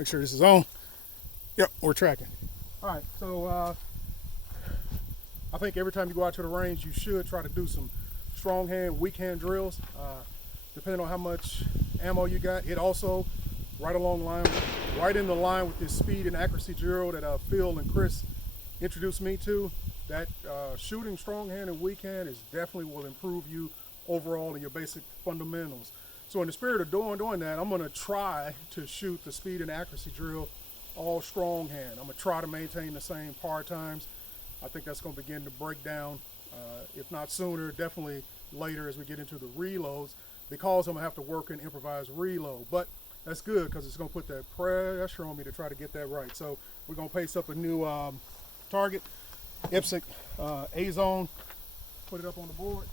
Make sure this is on. Yep, we're tracking. All right, so I think every time you go out to the range, you should try to do some strong hand, weak hand drills. Depending on how much ammo you got. It also right in the line with this speed and accuracy drill that Phil and Chris introduced me to. That shooting strong hand and weak hand is definitely will improve you overall in your basic fundamentals. So in the spirit of doing that, I'm going to try to shoot the speed and accuracy drill all strong hand. I'm going to try to maintain the same par times. I think that's going to begin to break down, if not sooner, definitely later as we get into the reloads, because I'm going to have to work an improvised reload. But that's good because it's going to put that pressure on me to try to get that right. So we're going to pace up a new target, IPSC A-zone, put it up on the board.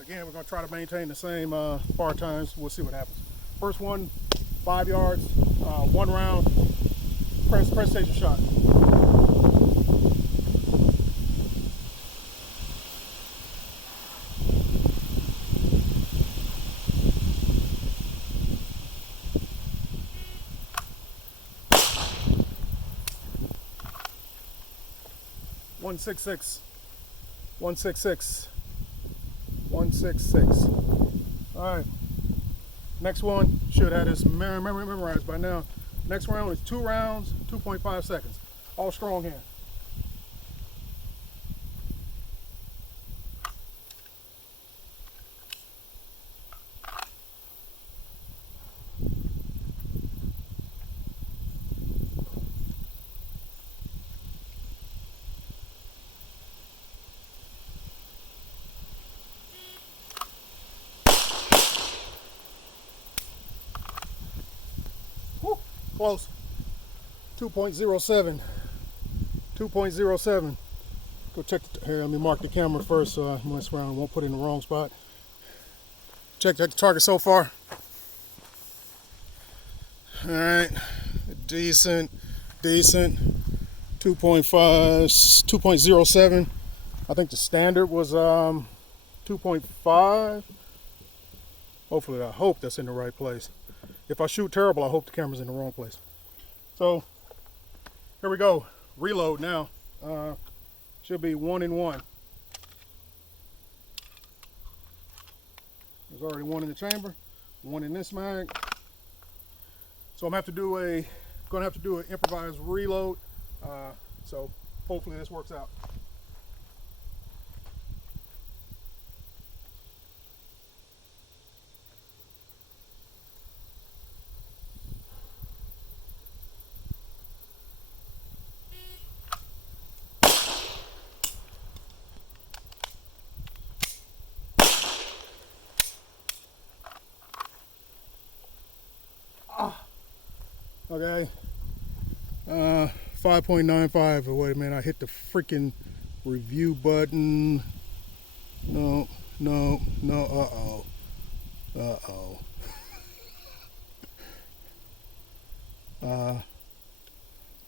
Again, we're going to try to maintain the same par times. We'll see what happens. First one, 5 yards, 1 round, press station shot. One six six. 166. 166. All right. Next one should have this memorized by now. Next round is 2 rounds, 2.5 seconds. All strong hand. Close. 2.07. 2.07. Go check here. Let me mark the camera first so I mess around and won't put it in the wrong spot. Check the target so far. All right. Decent. 2.5, 2.07. I think the standard was 2.5. Hopefully, I hope that's in the right place. If I shoot terrible, I hope the camera's in the wrong place. So, here we go. Reload now. Should be 1 and 1. There's already 1 in the chamber, 1 in this mag. So I'm gonna have to do an improvised reload. So hopefully this works out. Okay, 5.95. Wait a minute, I hit the freaking review button. No, uh-oh.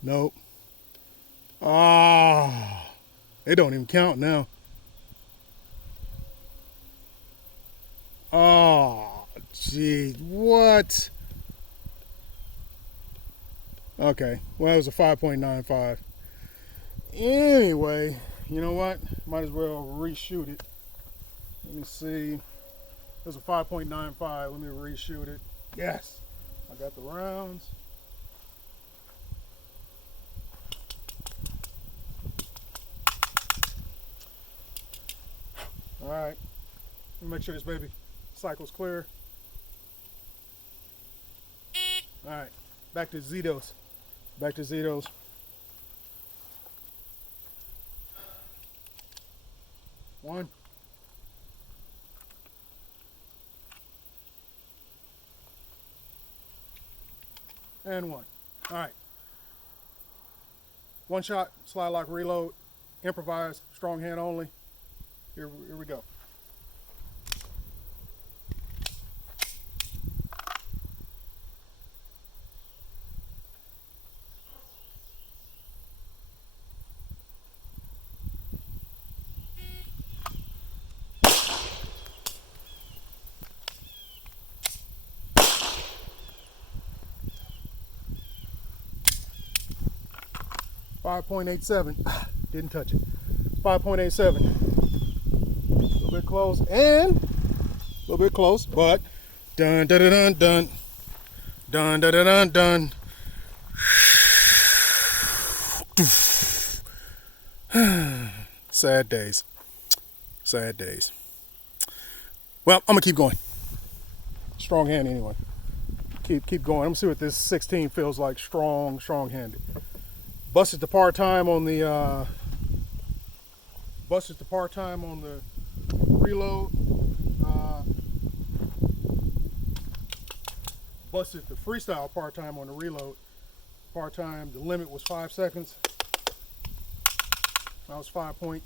Nope. It don't even count now. Oh, gee, what? Okay, well, it was a 5.95. Anyway, you know what? Might as well reshoot it. Let me see. It was a 5.95. Let me reshoot it. Yes, I got the rounds. All right, let me make sure this baby cycle's clear. All right, back to Zetos. Back to Zetos. One. And 1. All right. 1 shot, slide lock, reload, improvise, strong hand only. Here we go. 5.87. Didn't touch it. 5.87. A little bit close and a little bit close, but dun dun dun dun dun dun dun dun dun. Sad days. Sad days. Well, I'm gonna keep going. Strong hand anyway. Keep going. I'm gonna see what this 16 feels like. Strong handed. Busted the par time on the reload. Busted the freestyle par time on the reload. Par time, the limit was 5 seconds. That was 5 point.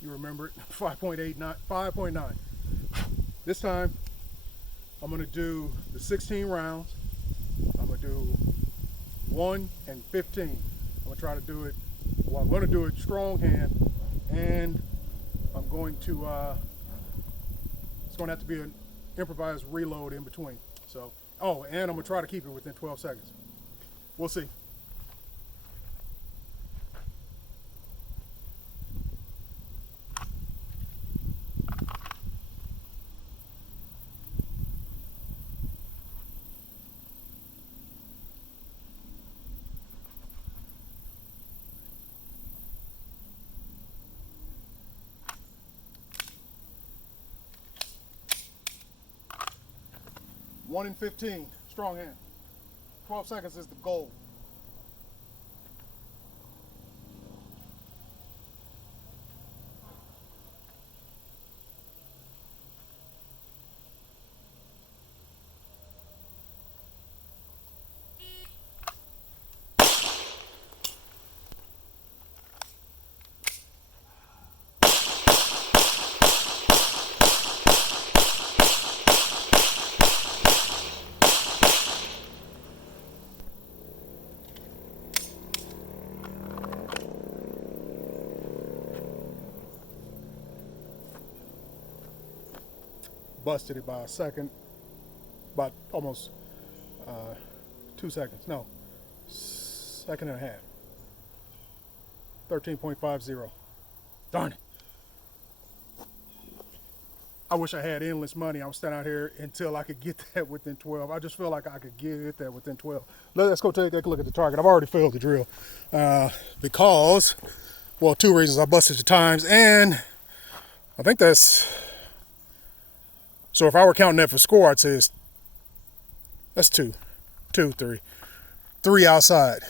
You remember it? 5.8, not 5.9. This time, I'm gonna do the 16 rounds. I'm gonna do 1 and 15. I'm gonna try to do it. Well, I'm gonna do it strong hand, and I'm going to. It's gonna have to be an improvised reload in between. So, oh, and I'm gonna try to keep it within 12 seconds. We'll see. One in 15, strong hand. 12 seconds is the goal. Busted it by a second, about almost 2 seconds. No, second and a half. 13.50. Darn it. I wish I had endless money. I was standing out here until I could get that within 12. I just feel like I could get that within 12. Let's go take a look at the target. I've already failed the drill because, well, 2 reasons. I busted the times, and I think that's. So if I were counting that for score, I'd say that's 2, 3 outside.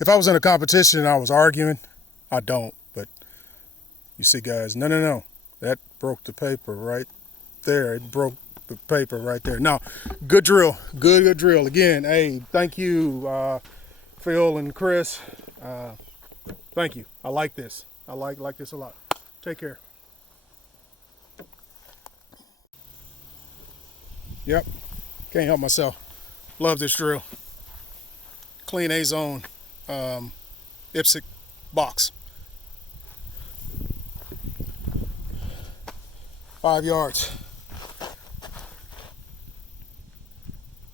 If I was in a competition and I was arguing, I don't. But you see, guys, no. That broke the paper right there. It broke the paper right there. Now, good drill. Good drill. Again, hey, thank you, Phil and Chris. Thank you. I like this. I like this a lot. Take care. Yep, can't help myself. Love this drill. Clean A-zone, IPSC box. 5 yards.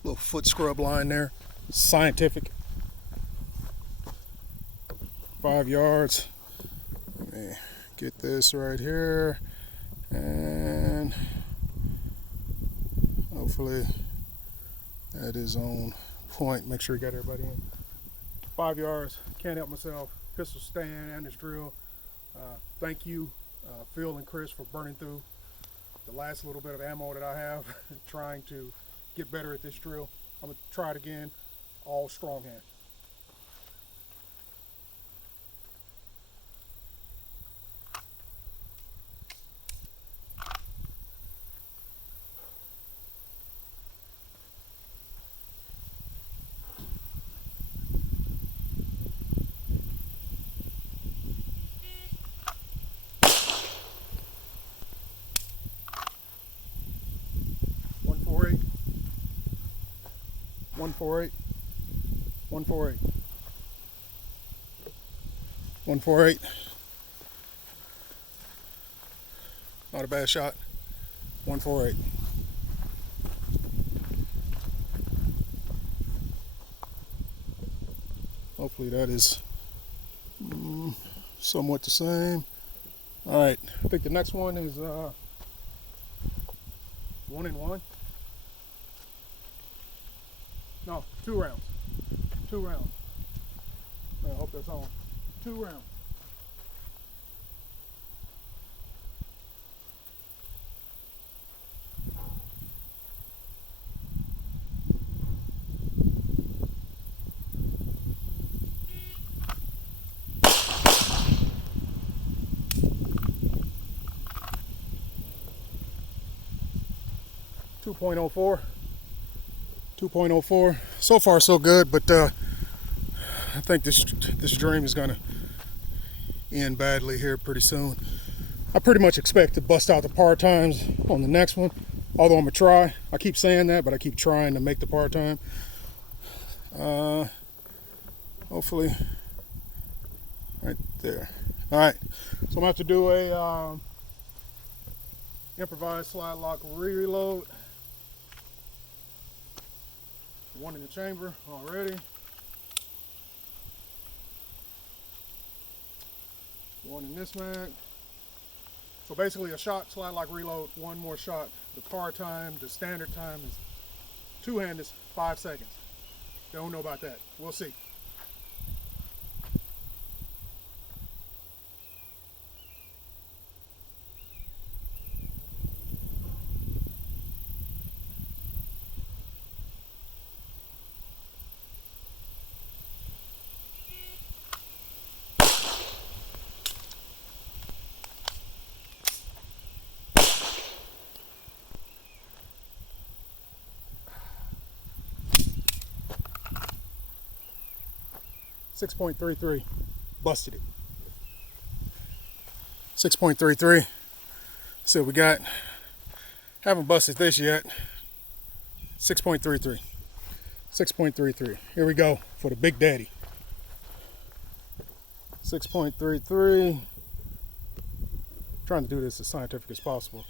Little foot scrub line there. Scientific. 5 yards. Let me get this right here. And hopefully that is on point. Make sure you got everybody in. 5 yards. Can't help myself. Pistol stand and this drill. Thank you, Phil and Chris, for burning through the last little bit of ammo that I have, trying to get better at this drill. I'm going to try it again, all strong hand. One four eight. Not a bad shot. 148. Hopefully that is somewhat the same. All right, I think the next one is 1 and 1. No, 2 rounds. 2 rounds. I hope that's on. 2 rounds. .04. 2.04. So far so good, but I think this dream is gonna end badly here pretty soon. I pretty much expect to bust out the par times on the next one, although I'm gonna try. I keep saying that, but I keep trying to make the par time. Hopefully right there. All right, so I'm gonna have to do a improvised slide lock reload. 1 in the chamber already. 1 in this mag. So basically a shot, slide lock reload, 1 more shot. The par time, the standard time is 2-handed, 5 seconds. Don't know about that. We'll see. .33, busted it. 6.33. So we got, haven't busted this yet. 6.33. 6.33. Here we go for the Big Daddy. 6.33. Trying to do this as scientific as possible.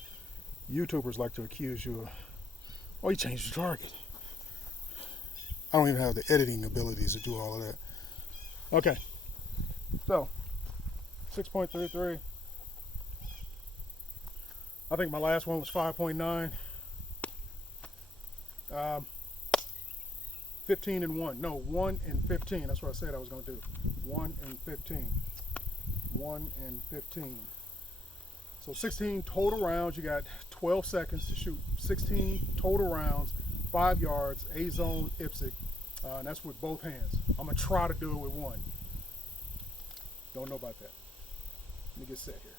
YouTubers like to accuse you of, oh, you changed the target. I don't even have the editing abilities to do all of that. Okay, so 6.33. I think my last one was 5.9. 15 and 1. No, 1 and 15. That's what I said I was going to do. 1 and 15. 1 and 15. So 16 total rounds. You got 12 seconds to shoot 16 total rounds, 5 yards, A-zone, IPSC. And that's with both hands. I'm going to try to do it with 1. Don't know about that. Let me get set here.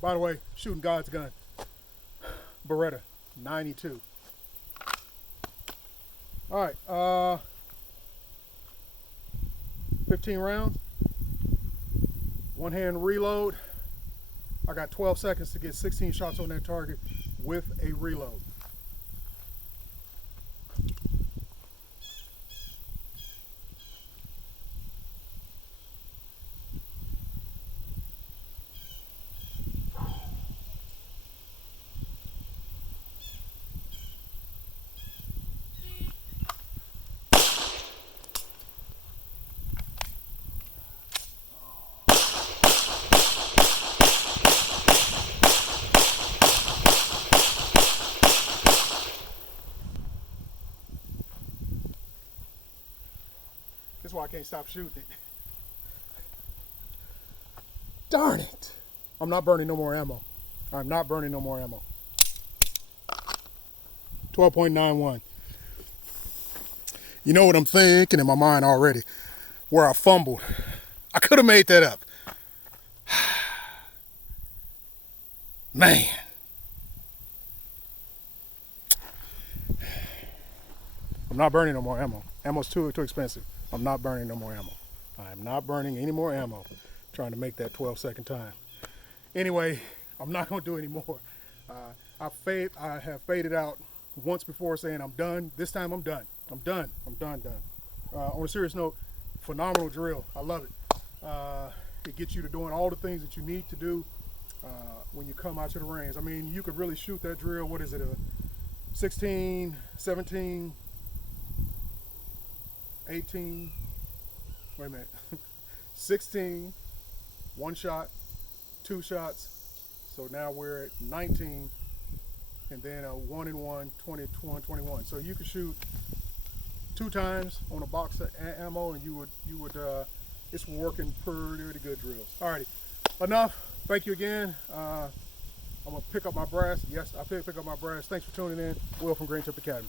By the way, shooting God's gun. Beretta, 92. All right, 15 rounds. 1-hand reload. I got 12 seconds to get 16 shots on that target with a reload. That's why I can't stop shooting it. Darn it. I'm not burning no more ammo. I'm not burning no more ammo. 12.91. You know what I'm thinking in my mind already? Where I fumbled. I could have made that up. Man. I'm not burning no more ammo. Ammo's too expensive. I'm not burning no more ammo. I am not burning any more ammo. Trying to make that 12-second time. Anyway, I'm not going to do any more. I have faded out once before saying I'm done. This time I'm done. I'm done. I'm done. On a serious note, phenomenal drill. I love it. It gets you to doing all the things that you need to do. when you come out to the range. I mean, you could really shoot that drill, what is it, a 16, 17, 18, wait a minute, 16, one shot, two shots, so now we're at 19, and then a 1-in-1, 20, 21. So you could shoot 2 times on a box of ammo, and you would it's working pretty good drills. Alrighty, enough. Thank you again. I'm gonna pick up my brass. Yes, I pick up my brass. Thanks for tuning in. Will from Green Tip Academy.